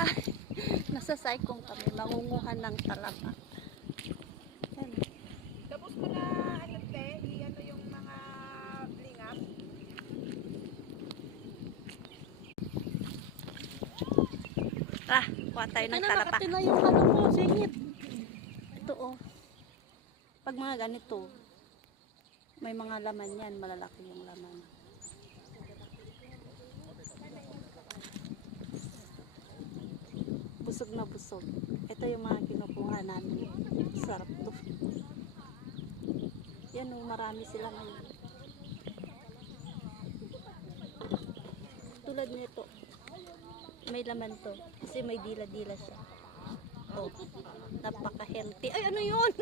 Ah, nasa Saikong kami, mangunguhan ng talaba. Ayan. Tapos mo na, ano te, i-ano yung mga lingap. Ah, kuha tayo ng talaba. Nakati na yung ano mo, singit. Ito oh. Pag mga ganito, may mga laman yan, malalaki yung laman. Busog na busog. Ito yung mga kinukuha namin. Sarap to. Yan oh, marami sila ngayon. Tulad nito. May laman to. Kasi may dila-dila siya. Oh, napaka-healthy. Ay, ano yun?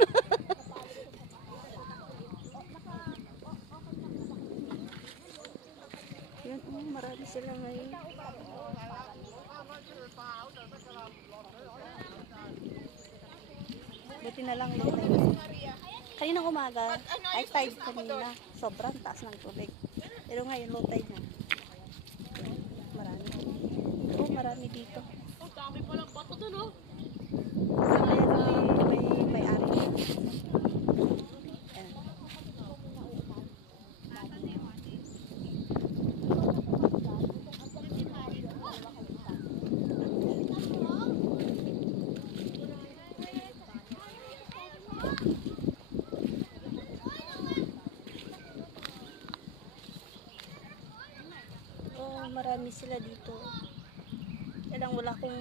Yan oh, marami sila ngayon. Buti na lang low tide. Kaninang umaga, high tide kanina. Sobrang taas ng tubig. Pero ngayon low tide na. Marami. Oh, marami dito. Ang dami palang bato doon, oh. Ayan, may ari. Ayan. Oh, marami sila dito. Kailang wala kong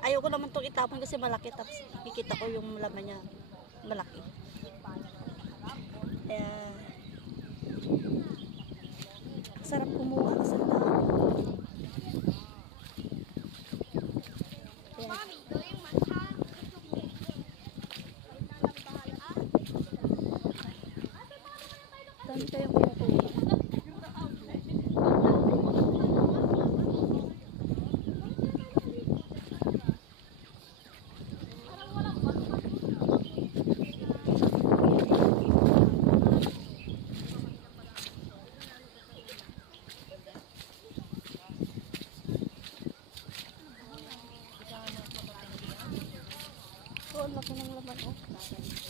ayoko naman itong itapon kasi malaki, tapos ikita ko yung laman niya malaki. Kaya sarap kumuha sa dahon. Dami kayong kumukuha. Oh, ang laki ng laman, oh.